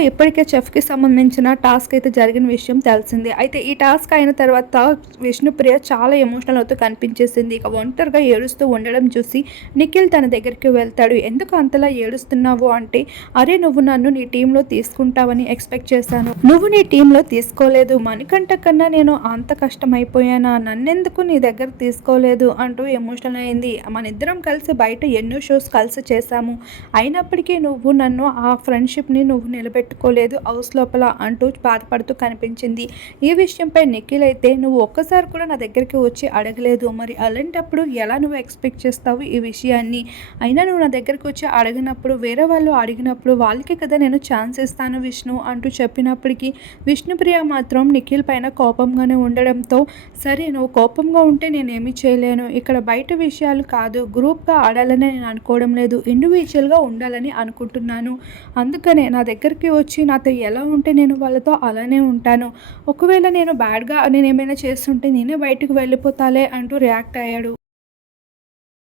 ఇప్పటికే చెఫ్కి సంబంధించిన టాస్క్ అయితే జరిగిన విషయం తెలిసింది. అయితే ఈ టాస్క్ అయిన తర్వాత విష్ణుప్రియ చాలా ఎమోషనల్ అవుతూ కనిపించేసింది. ఇక ఒంటరిగా ఏడుస్తూ ఉండడం చూసి నిఖిల్ తన దగ్గరికి వెళ్తాడు. ఎందుకు అంతలా ఏడుస్తున్నావు అంటే అరే నువ్వు నన్ను నీ టీంలో తీసుకుంటావని ఎక్స్పెక్ట్ చేశాను. నువ్వు నీ టీంలో తీసుకోలేదు. మణికంట కన్నా నేను అంత కష్టమైపోయానా? నన్నెందుకు నీ దగ్గర తీసుకోలేదు? అంటూ ఎమోషనల్ అయింది. మన ఇద్దరం కలిసి బయట ఎన్నో షోస్ కలిసి చేశాము. అయినప్పటికీ నువ్వు నన్ను ఆ ఫ్రెండ్షిప్ని నువ్వు నిలబెట్టి పెట్టుకోలేదు. హౌస్ లోపల అంటూ బాధపడుతూ కనిపించింది. ఈ విషయంపై నిఖిల్ అయితే నువ్వు ఒక్కసారి కూడా నా దగ్గరికి వచ్చి అడగలేదు. మరి అలాంటప్పుడు ఎలా నువ్వు ఎక్స్పెక్ట్ చేస్తావు ఈ విషయాన్ని? అయినా నువ్వు నా దగ్గరికి వచ్చి అడిగినప్పుడు వేరే వాళ్ళు అడిగినప్పుడు వాళ్ళకి కదా నేను ఛాన్స్ ఇస్తాను విష్ణు అంటూ చెప్పినప్పటికీ విష్ణుప్రియ మాత్రం నిఖిల్ పైన కోపంగానే ఉండడంతో సరే నువ్వు కోపంగా ఉంటే నేనేమి చేయలేను. ఇక్కడ బయట విషయాలు కాదు. గ్రూప్గా ఆడాలని నేను అనుకోవడం లేదు. ఇండివిజువల్గా ఉండాలని అనుకుంటున్నాను. అందుకనే నా దగ్గరికి వచ్చి నాతో ఎలా ఉంటే నేను వాళ్ళతో అలానే ఉంటాను. ఒకవేళ నేను బ్యాడ్గా నేను ఏమైనా చేస్తుంటే నేనే బయటకు వెళ్ళిపోతాలే అంటూ రియాక్ట్ అయ్యాడు.